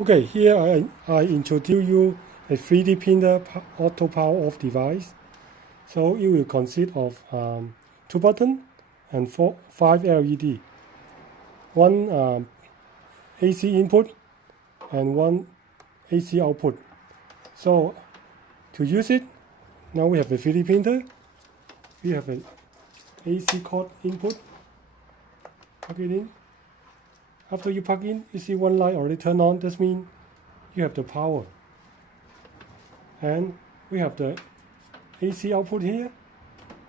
Okay, here I introduce you a 3D printer auto power off device. So it will consist of 2 buttons and 5 LED, one AC input and one AC output. So to use it, now we have a 3D printer. We have an AC cord input. Plug it in. After you plug in, you see one light already turned on. That means you have the power. And we have the AC output here.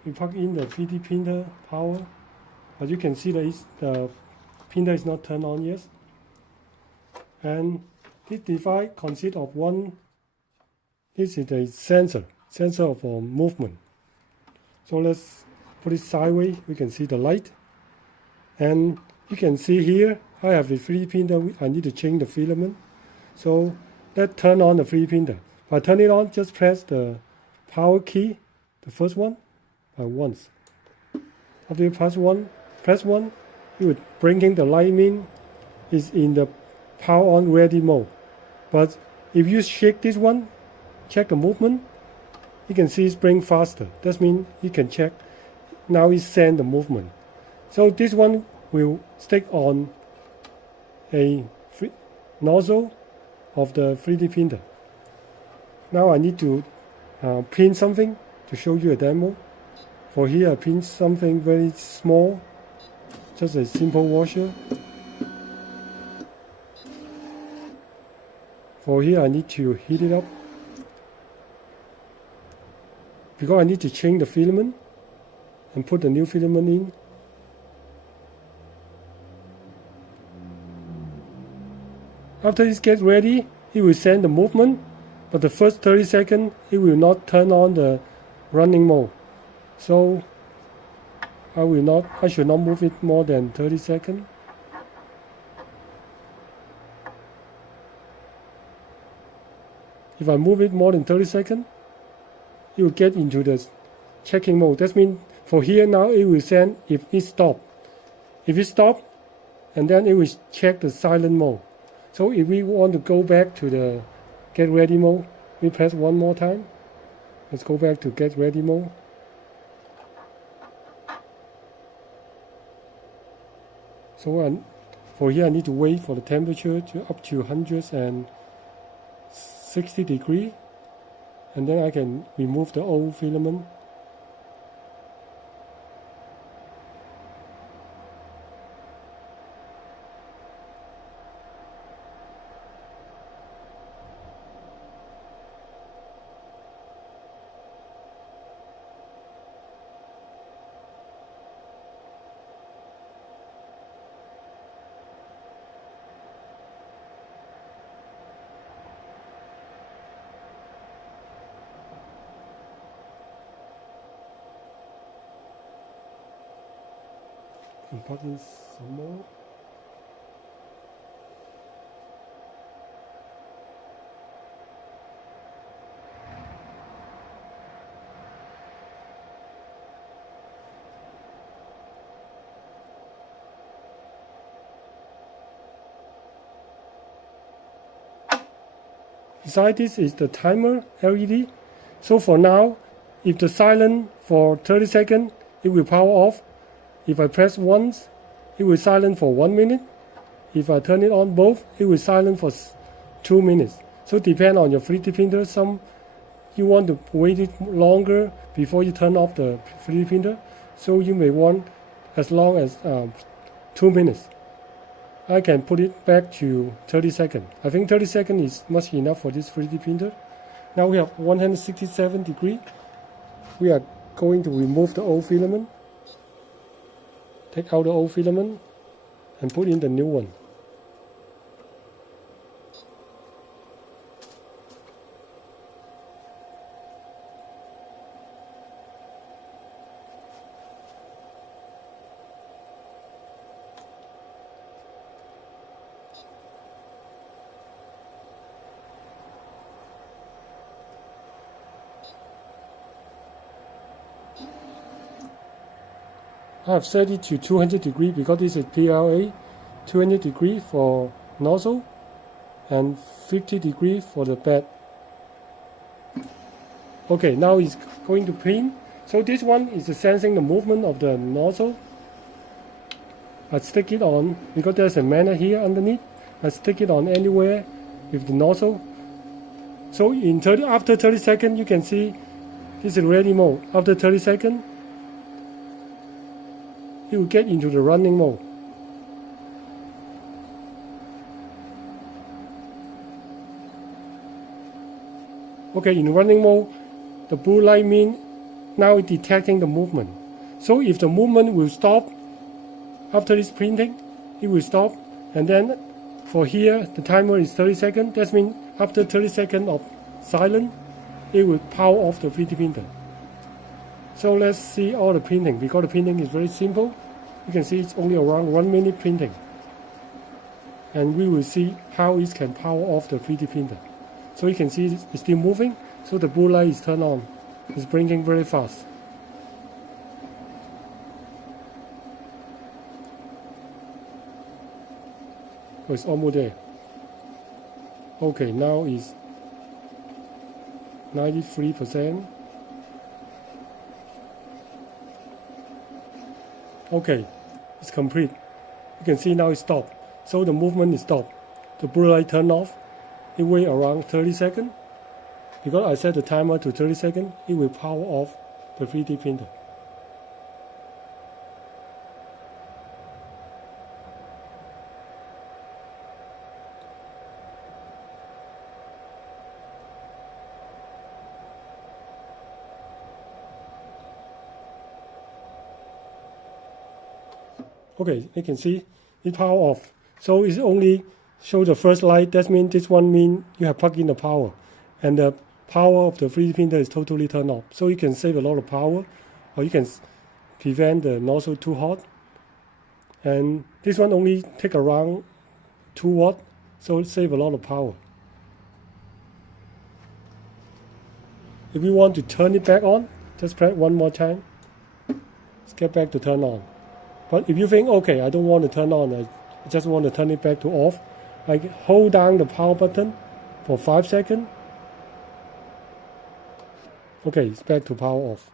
We plug in the 3D printer power, but you can see the printer is not turned on yet. And this device consists of this is a sensor for movement. So let's put it sideways. We can see the light. And you can see here, I have the 3D printer. I need to change the filament. So let's turn on the 3D printer. By turning it on, just press the power key, the first one, by once. After you press one, it will bring the light in. Is in the power on ready mode. But if you shake this one, check the movement, you can see it's bring faster. That means you can check. Now it send the movement. So this one will stick on a nozzle of the 3D printer. Now I need to print something to show you a demo. For here I print something very small, just a simple washer. For here I need to heat it up, because I need to change the filament and put the new filament in. After it gets ready, it will send the movement, but the first 30 seconds it will not turn on the running mode. So I should not move it more than 30 seconds. If I move it more than 30 seconds, it will get into the checking mode. That means for here now it will send if it stops. If it stops, and then it will check the silent mode. So if we want to go back to the get ready mode, we press one more time. Let's go back to get ready mode. So for here I need to wait for the temperature to up to 160 degrees, and then I can remove the old filament. And plug in some more. Beside this is the timer LED. So for now, if the silent for 30 seconds, it will power off. If I press once, it will silent for 1 minute. If I turn it on both, it will silent for 2 minutes. So depend on your 3D printer. Some you want to wait it longer before you turn off the 3D printer. So you may want as long as 2 minutes. I can put it back to 30 seconds. I think 30 seconds is much enough for this 3D printer. Now we have 167 degrees. We are going to remove the old filament. Take out the old filament and put in the new one. I have set it to 200 degrees because this is PLA, 200 degrees for nozzle, and 50 degrees for the bed. Okay, now it's going to print. So this one is sensing the movement of the nozzle. I stick it on because there's a magnet here underneath. I stick it on anywhere with the nozzle. So after 30 seconds, you can see this is ready mode. After 30 seconds, it will get into the running mode. Okay, in running mode, the blue light means now it's detecting the movement. So if the movement will stop after this printing, it will stop. And then for here, the timer is 30 seconds. That means after 30 seconds of silence, it will power off the 3D printer. So let's see all the printing. Because the printing is very simple, you can see it's only around 1 minute printing. And we will see how it can power off the 3D printer. So you can see it's still moving, so the blue light is turned on. It's blinking very fast. Oh, it's almost there. Okay, now it's 93%. Okay, it's complete. You can see now it's stopped. So the movement is stopped. The blue light turned off. It waits around 30 seconds. Because I set the timer to 30 seconds, it will power off the 3D printer. Okay, you can see it power off. So it's only show the first light. That means this one means you have plugged in the power. And the power of the 3D printer is totally turned off. So you can save a lot of power, or you can prevent the nozzle too hot. And this one only take around 2 watts, so it save a lot of power. If you want to turn it back on, just press one more time. Let's get back to turn on. But if you think, okay, I don't want to turn on, I just want to turn it back to off, I hold down the power button for 5 seconds. Okay, it's back to power off.